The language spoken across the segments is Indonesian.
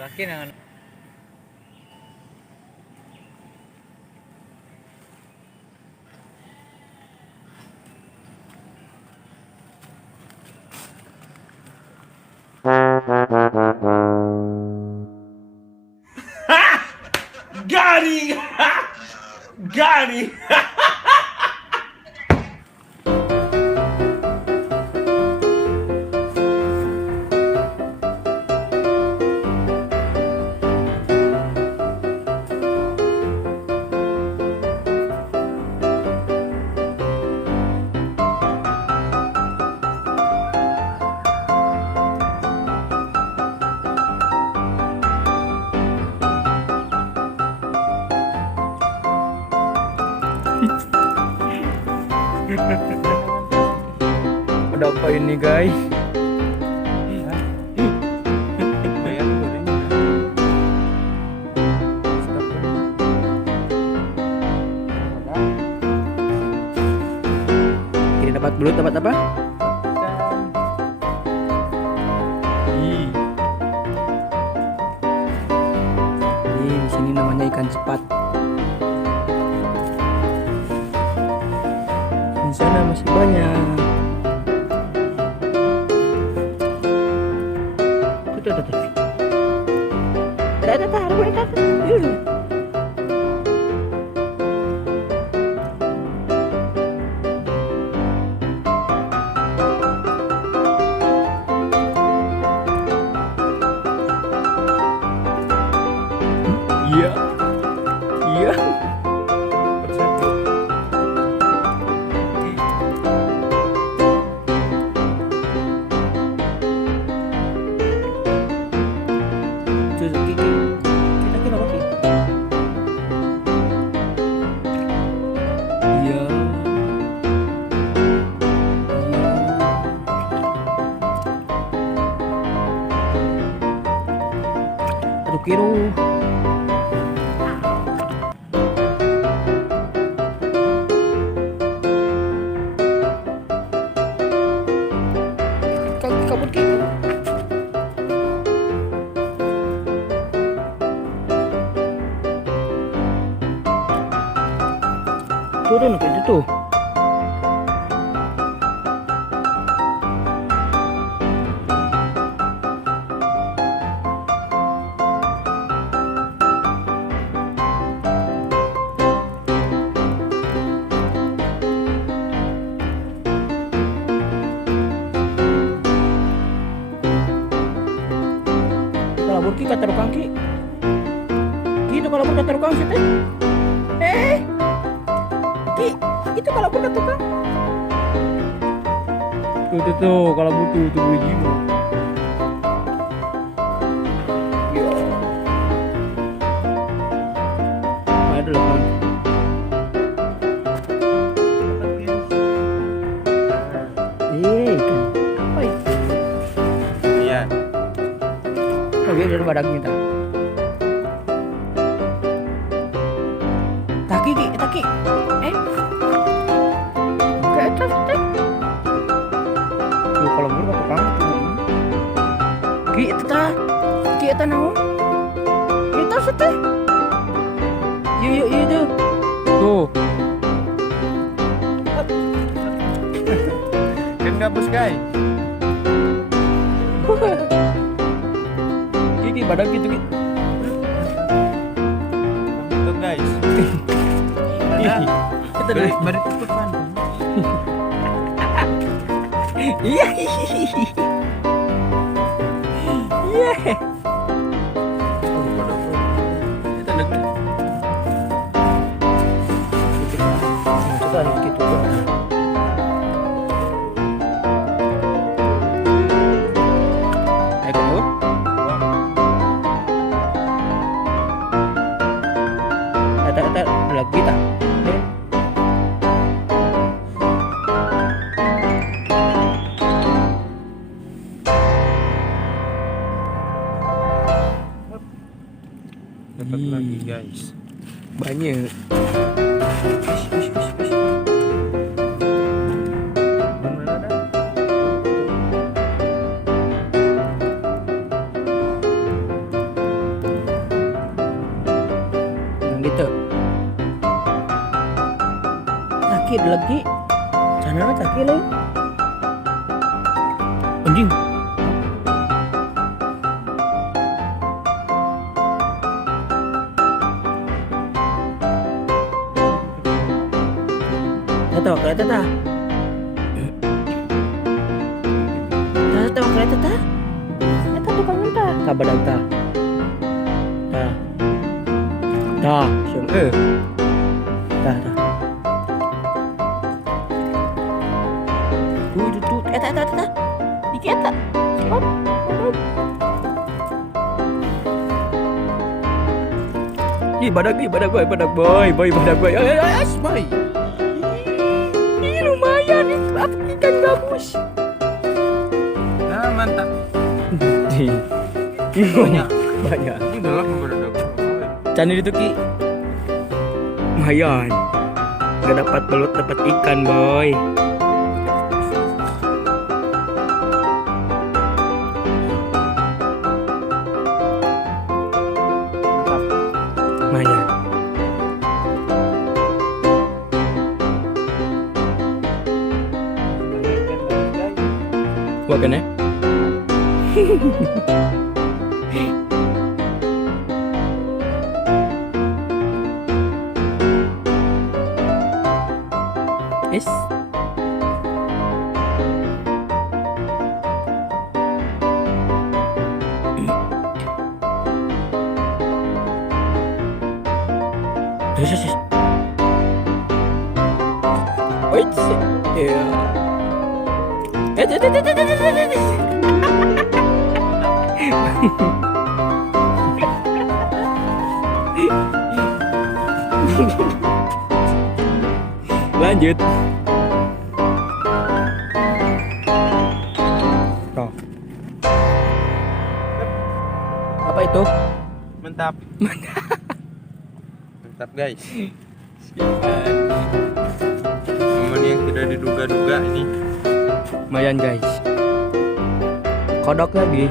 laki nangan. Gani! Gani! Ada apa ini guys? Ini dapat belut, dapat apa? Ini di sini namanya ikan cepat. Di sana masih banyak. Tuh. Ada taruh ikan. Iya. Iya. Kilo. Kabut ki. Turun ke situ. Kalau ki kata tukang ki. Gitu kalau kata tukang sih teh. Ki, itu kalau kata tukang. Tuh kalau butuh tuh bijimu. Yo. Ada loh kan. Ikan apa itu? Iya. Oke, dari badak kita. Taki. Ke atas teh. Tuh kalau buru aku pang. Ki eta naon? Kita teh. Yuk tuh. Tuh. Kan gabus guys. Ki badak gitu. Tuh guys. Kita dari Bari tutupan. Iya. Iya. Kita dekat. Kita gitu. Ayo dulu. Ada lagi tak? ki lagi. Sana tak ki lagi. Anjing. Tahu kereta tak? Tahu kereta tak? Eta tukang entah. Kabar tak? Dah. Dah, siom. Dah. Tuh. Eta. Iki eta. Stop. Badak boy. As boy. Ini lumayan nih, ikan gabus. Nah, mantap. Banyak. Ini dalam beberapa. Channel itu ki. Lumayan. Gak dapat belut, dapat ikan boy. Lumayan. Wah kan ya? Yes. Terus. Wait. Ya. Lanjut. Toh. Apa itu? Mantap. Mantap guys. Momen yang tidak diduga-duga ini. Lumayan guys. Kodok lagi.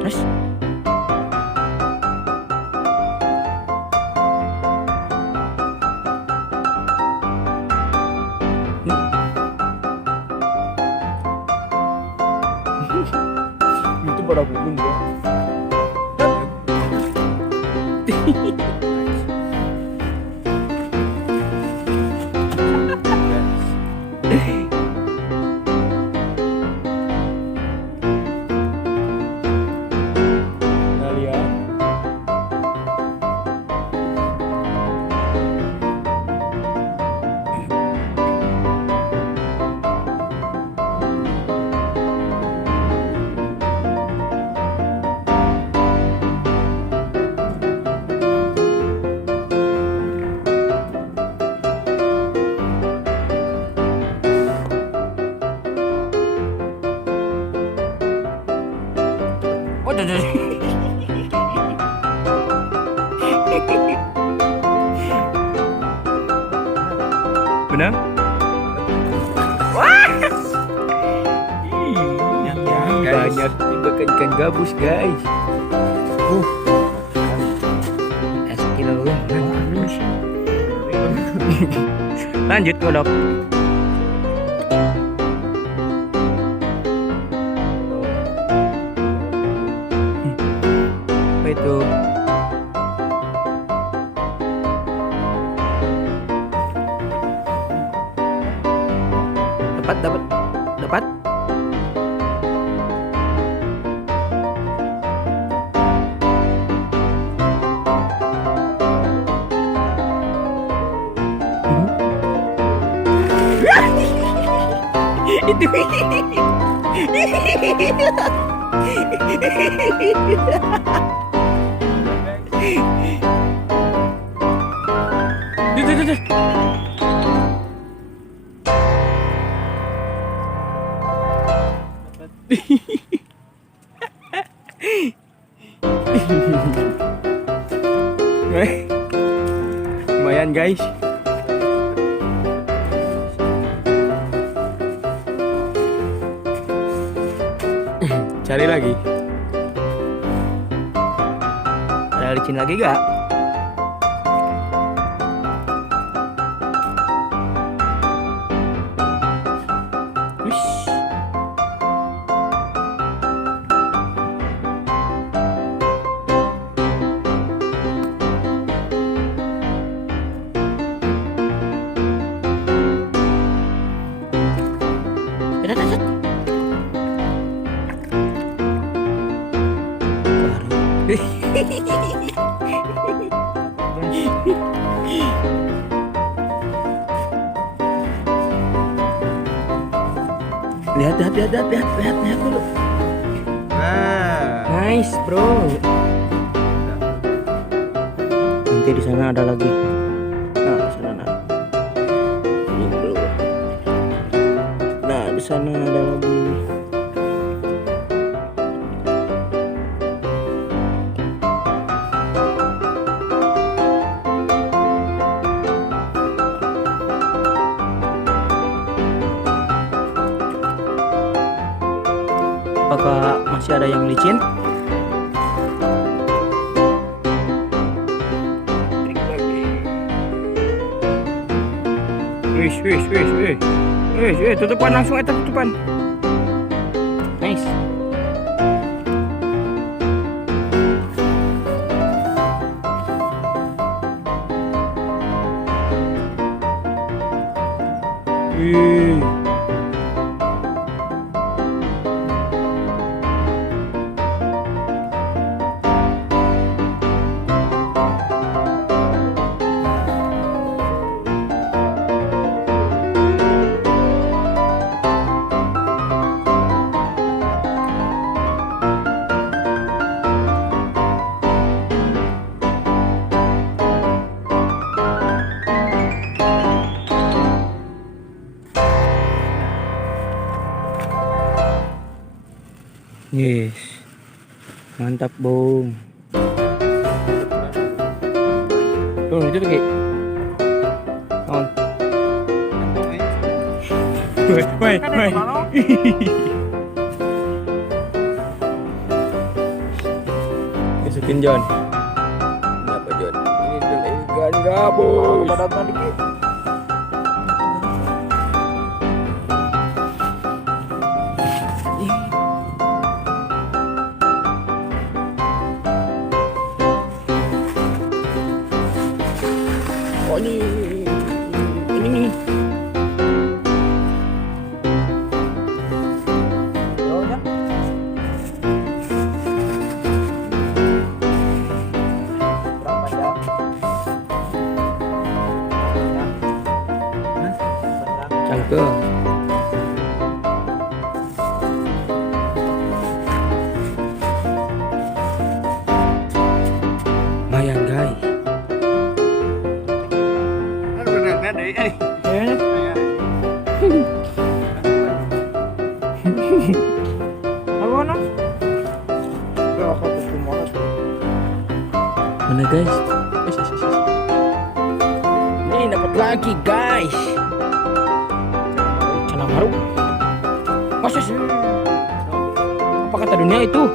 Terus. Itu pada gugun gua. Benar? Wah! Banyak juga ikan gabus guys. Kilo. Lanjut kodok. Apa itu? Dapat. Itu. Lumayan guys. Cari lagi. Ada licin lagi gak? Wish. Set. Lihat dulu. Nah, Nice, bro. Nanti di sana ada lagi. Nah, di sana ada. Ini dulu. Nah, di sana ada lagi. Apakah masih ada yang licin? Wih, tutupan langsung eta tutupan. Nice. Wih. Yes. Mantap, Bung. Tuh, itu lagi. On. Woi. Masukin John. Kenapa John? Ini ikan gabus. Pada dikit. Oh, ini. Cangkeh. Lumayan, guys. Mana guys? Ini dapat lagi guys. Canang baru. Masus. Apa kata dunia itu?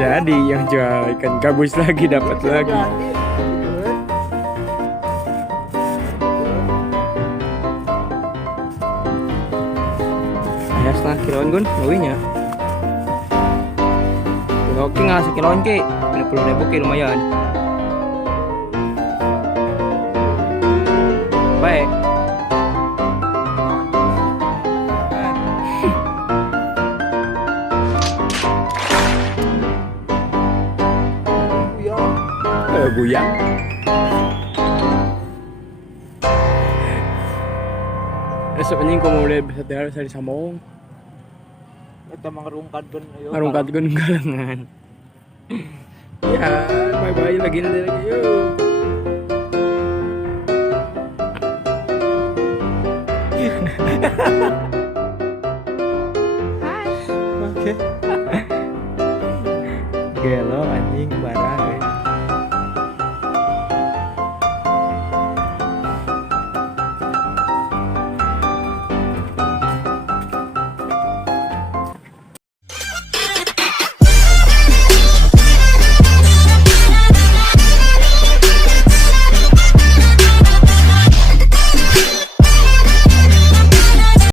Jadi yang jual ikan gabus lagi dapat lagi. Ya setengah kiloan gun, lewinya. Oke nggak sekiloan ki, 50.000 ki lumayan. Baik. Buya. Esok ini kau mulai bisa tinggal di Sambong. Kita mengerungkatkan ayo. Ngarungkatkan galangan. Ya, bye-bye lagi nanti lagi yuk.